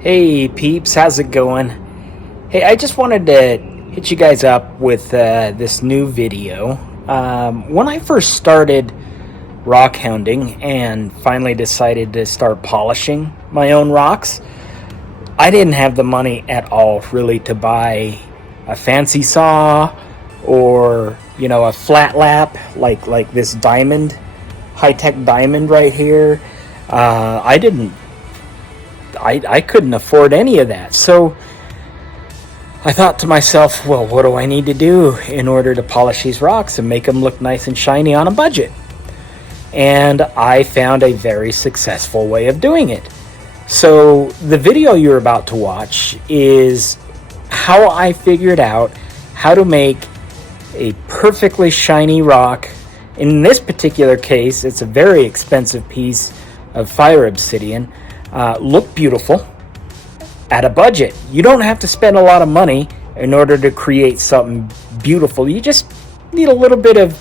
Hey peeps, how's it going? Hey, I just wanted to hit you guys up with this new video. When I first started rockhounding and finally decided to start polishing my own rocks, I didn't have the money at all really to buy a fancy saw or a flat lap like this diamond, high-tech diamond right here. I couldn't afford any of that. So I thought to myself, well, what do I need to do in order to polish these rocks and make them look nice and shiny on a budget? And I found a very successful way of doing it. So the video you're about to watch is how I figured out how to make a perfectly shiny rock. In this particular case, it's a very expensive piece of fire obsidian. Look beautiful at a budget. You don't have to spend a lot of money in order to create something beautiful. You just need a little bit of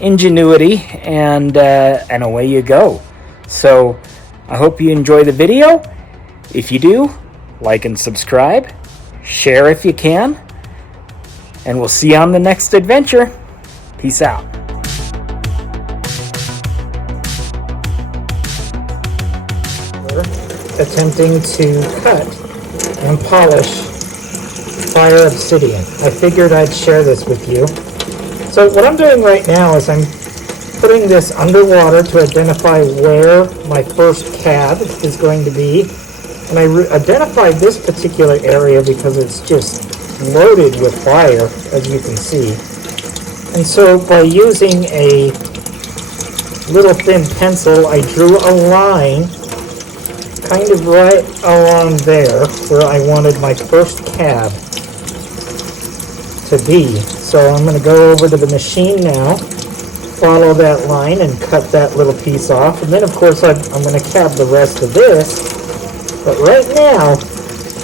ingenuity and away you go. So I hope you enjoy the video. If you do, like and subscribe, share if you can, and we'll see you on the next adventure. Peace out. Attempting to cut and polish fire obsidian. I figured I'd share this with you. So what I'm doing right now is I'm putting this underwater to identify where my first cad is going to be. And I identified this particular area because it's just loaded with fire, as you can see. And so by using a little thin pencil, I drew a line kind of right along there where I wanted my first cad to be. So I'm going to go over to the machine now, follow that line and cut that little piece off, and then of course I'm going to cad the rest of this. But right now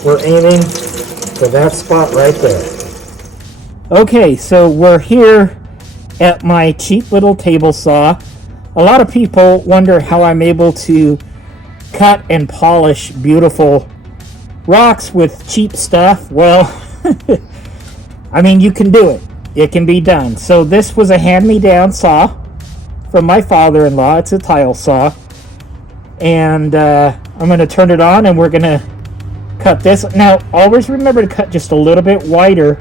we're aiming for that spot right there. Okay, so we're here at my cheap little table saw. A lot of people wonder how I'm able to cut and polish beautiful rocks with cheap stuff. Well, I mean, you can do it. It can be done. So this was a hand-me-down saw from my father-in-law. It's a tile saw. And I'm going to turn it on and we're going to cut this. Now, always remember to cut just a little bit wider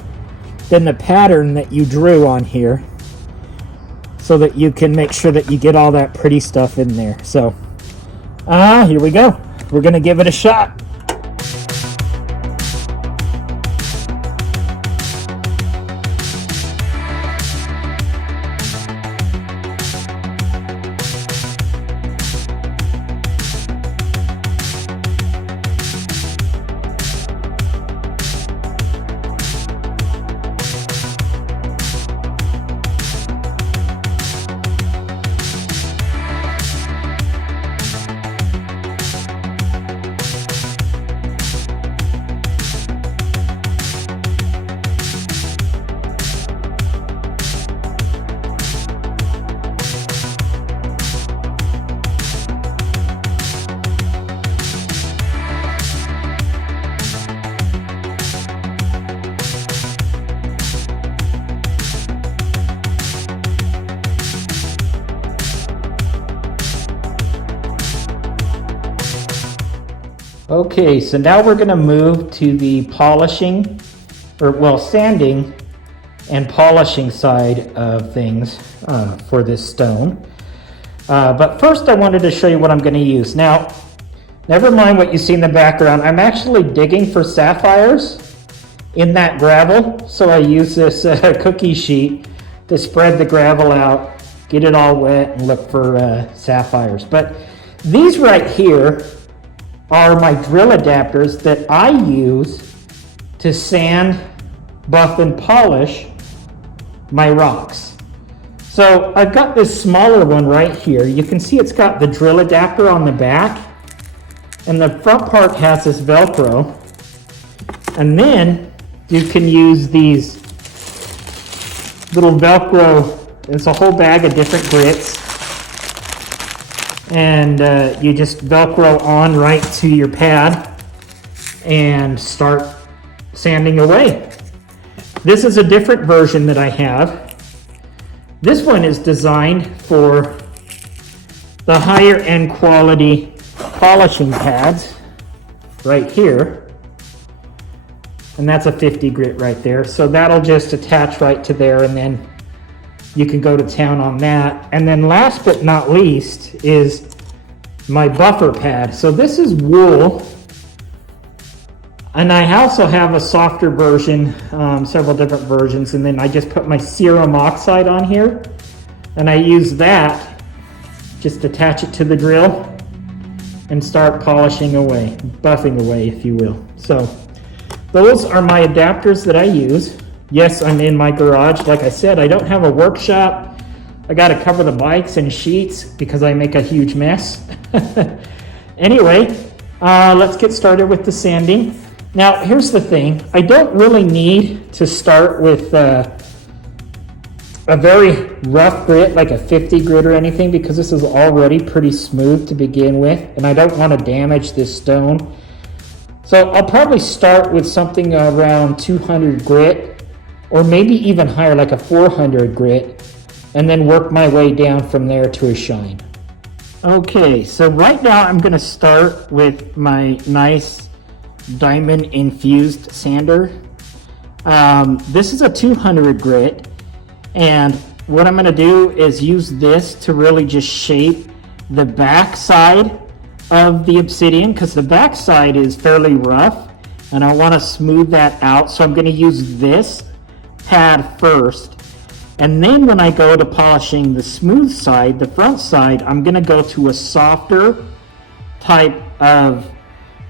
than the pattern that you drew on here, so that you can make sure that you get all that pretty stuff in there. So here we go. We're going to give it a shot. Okay, so now we're going to move to the polishing, sanding and polishing side of things for this stone. But first I wanted to show you what I'm going to use. Now, never mind what you see in the background. I'm actually digging for sapphires in that gravel. So I use this cookie sheet to spread the gravel out, get it all wet, and look for sapphires. But these right here are my drill adapters that I use to sand, buff, and polish my rocks. So I've got this smaller one right here. You can see it's got the drill adapter on the back, and the front part has this Velcro. And then you can use these little Velcro. It's a whole bag of different grits. And you just Velcro on right to your pad. and start sanding away. This is a different version that I have. This one is designed for the higher end quality polishing pads right here. And that's a 50 grit right there. So that'll just attach right to there, and then you can go to town on that. And then last but not least is my buffer pad. So this is wool. And I also have a softer version, several different versions, and then I just put my serum oxide on here, and I use that, just attach it to the drill, and start polishing away, buffing away, if you will. So those are my adapters that I use. Yes, I'm in my garage. Like I said, I don't have a workshop. I got to cover the bikes and sheets because I make a huge mess. Anyway, let's get started with the sanding. Now, here's the thing. I don't really need to start with a very rough grit, like a 50 grit or anything, because this is already pretty smooth to begin with, and I don't want to damage this stone. So I'll probably start with something around 200 grit, or maybe even higher, like a 400 grit, and then work my way down from there to a shine. Okay, so right now I'm going to start with my nice diamond infused sander. This is a 200 grit, and what I'm going to do is use this to really just shape the back side of the Obsidian, because the back side is fairly rough and I want to smooth that out. So I'm going to use this pad first, and then when I go to polishing the smooth side, the front side, I'm going to go to a softer type of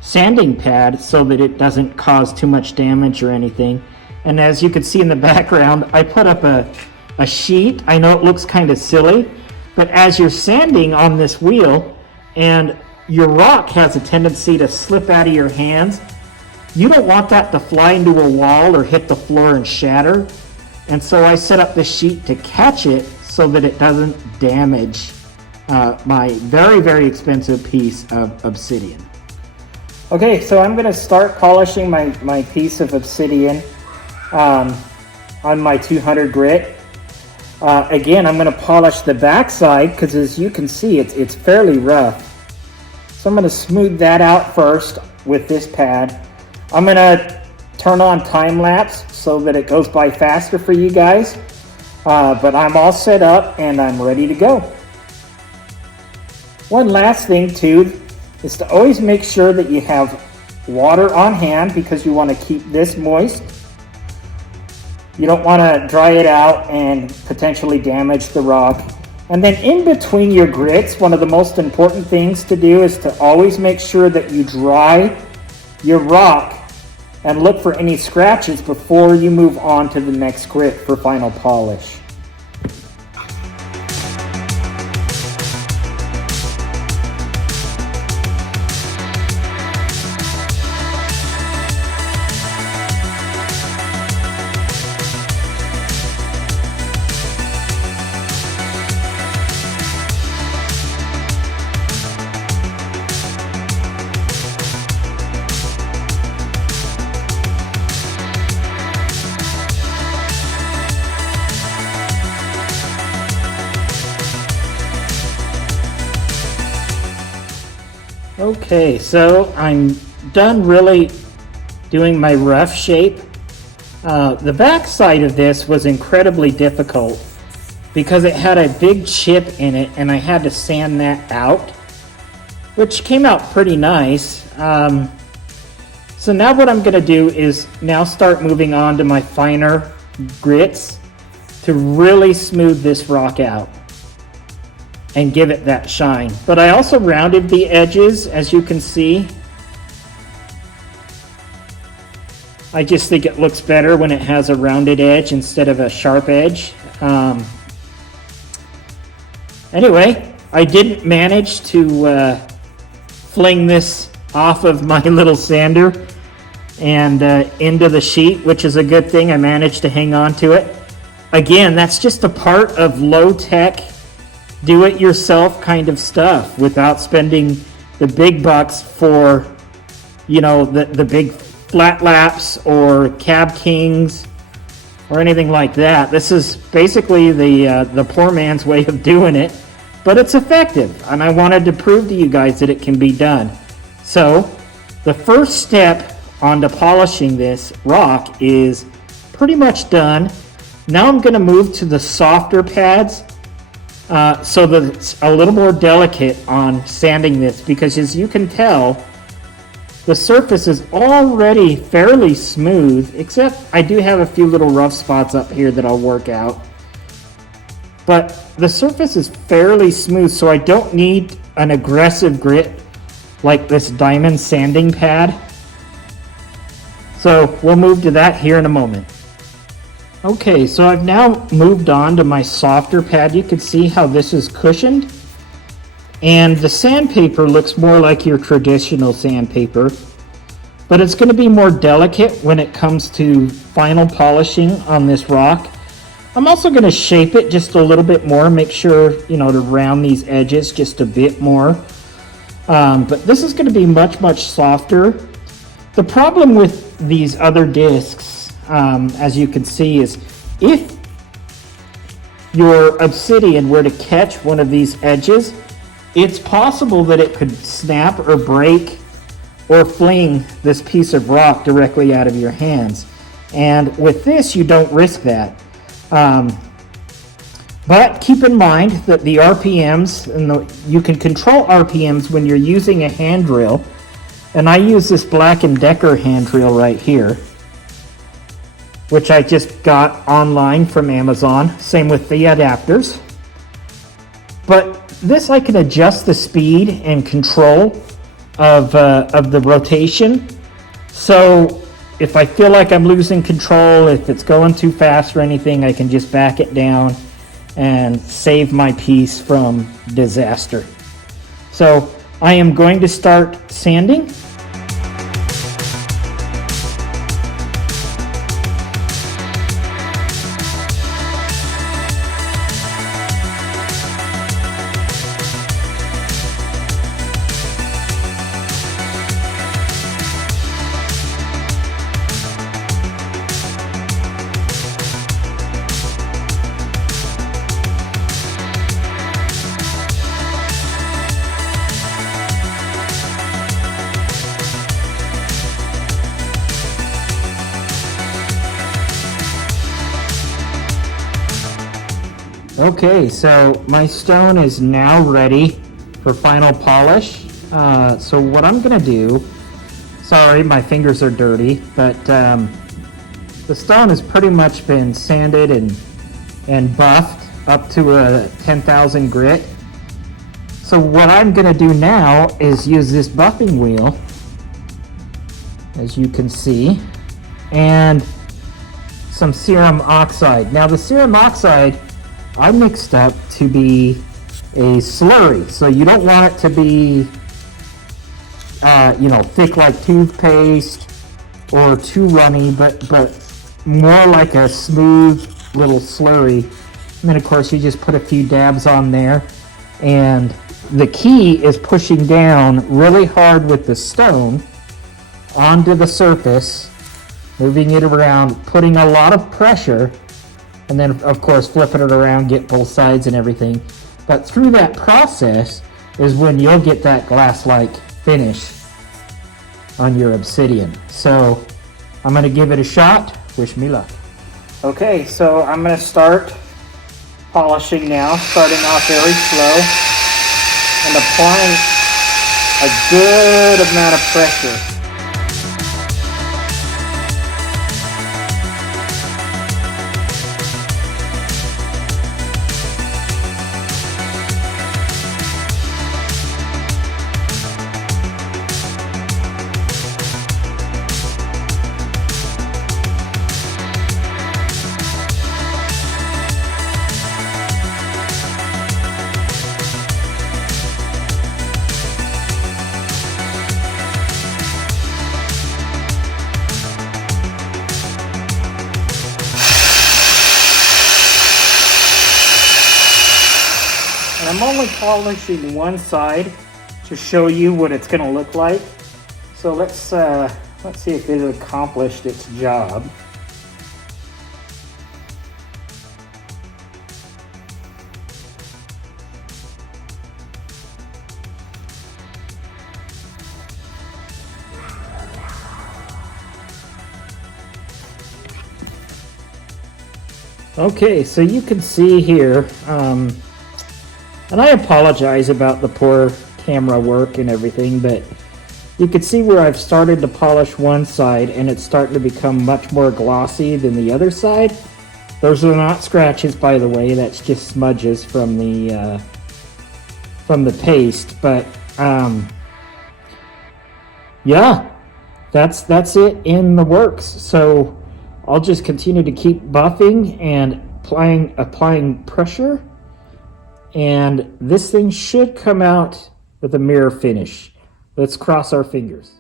sanding pad so that it doesn't cause too much damage or anything. And as you can see in the background, I put up a sheet. I know it looks kind of silly, but as you're sanding on this wheel and your rock has a tendency to slip out of your hands, you don't want that to fly into a wall or hit the floor and shatter. And so I set up this sheet to catch it so that it doesn't damage my very, very expensive piece of obsidian. Okay, so I'm going to start polishing my piece of obsidian on my 200 grit. Again, I'm going to polish the back side because, as you can see, it's fairly rough. So I'm going to smooth that out first with this pad. I'm going to turn on time lapse so that it goes by faster for you guys. But I'm all set up and I'm ready to go. One last thing too is to always make sure that you have water on hand, because you want to keep this moist. You don't want to dry it out and potentially damage the rock. And then in between your grits, one of the most important things to do is to always make sure that you dry your rock and look for any scratches before you move on to the next grit for final polish. Okay, so I'm done really doing my rough shape. The back side of this was incredibly difficult because it had a big chip in it and I had to sand that out, which came out pretty nice. So now what I'm going to do is now start moving on to my finer grits to really smooth this rock out and give it that shine. But I also rounded the edges, as you can see. I just think it looks better when it has a rounded edge instead of a sharp edge. Anyway, I didn't manage to fling this off of my little sander and into the sheet, which is a good thing. I managed to hang on to it. Again, that's just a part of low-tech, do-it-yourself kind of stuff without spending the big bucks for you know, the big flat laps or cab kings or anything like that. This is basically the poor man's way of doing it, but it's effective, and I wanted to prove to you guys that it can be done. So the first step onto polishing this rock is pretty much done. Now I'm going to move to the softer pads so that it's a little more delicate on sanding this, because as you can tell, the surface is already fairly smooth, except I do have a few little rough spots up here that I'll work out. But the surface is fairly smooth, so I don't need an aggressive grit like this diamond sanding pad. So we'll move to that here in a moment. Okay, so I've now moved on to my softer pad. You can see how this is cushioned. And the sandpaper looks more like your traditional sandpaper, but it's going to be more delicate when it comes to final polishing on this rock. I'm also going to shape it just a little bit more, make sure, you know, to round these edges just a bit more. But this is going to be much, much softer. The problem with these other discs, as you can see, is if your Obsidian were to catch one of these edges, it's possible that it could snap or break or fling this piece of rock directly out of your hands. And with this, you don't risk that. But keep in mind that the RPMs, and you can control RPMs when you're using a hand drill. And I use this Black & Decker hand drill right here, which I just got online from Amazon. Same with the adapters. But this, I can adjust the speed and control of the rotation. So if I feel like I'm losing control, if it's going too fast or anything, I can just back it down and save my piece from disaster. So I am going to start sanding. Okay, so my stone is now ready for final polish. So what I'm gonna do, sorry, my fingers are dirty, but the stone has pretty much been sanded and buffed up to a 10,000 grit. So what I'm gonna do now is use this buffing wheel, as you can see, and some serum oxide. Now the serum oxide I mixed up to be a slurry, so you don't want it to be thick like toothpaste or too runny, but more like a smooth little slurry. And then of course you just put a few dabs on there, and the key is pushing down really hard with the stone onto the surface, moving it around, putting a lot of pressure, and then of course flipping it around, get both sides and everything. But through that process is when you'll get that glass-like finish on your Obsidian. So I'm going to give it a shot. Wish me luck. Okay, so I'm going to start polishing now, starting off very slow and applying a good amount of pressure. And I'm only polishing one side to show you what it's going to look like. So let's see if it accomplished its job. Okay, so you can see here, and I apologize about the poor camera work and everything, but you can see where I've started to polish one side and it's starting to become much more glossy than the other side. Those are not scratches, by the way, that's just smudges from the paste, but yeah, that's it in the works. So I'll just continue to keep buffing and applying pressure, and this thing should come out with a mirror finish. Let's cross our fingers.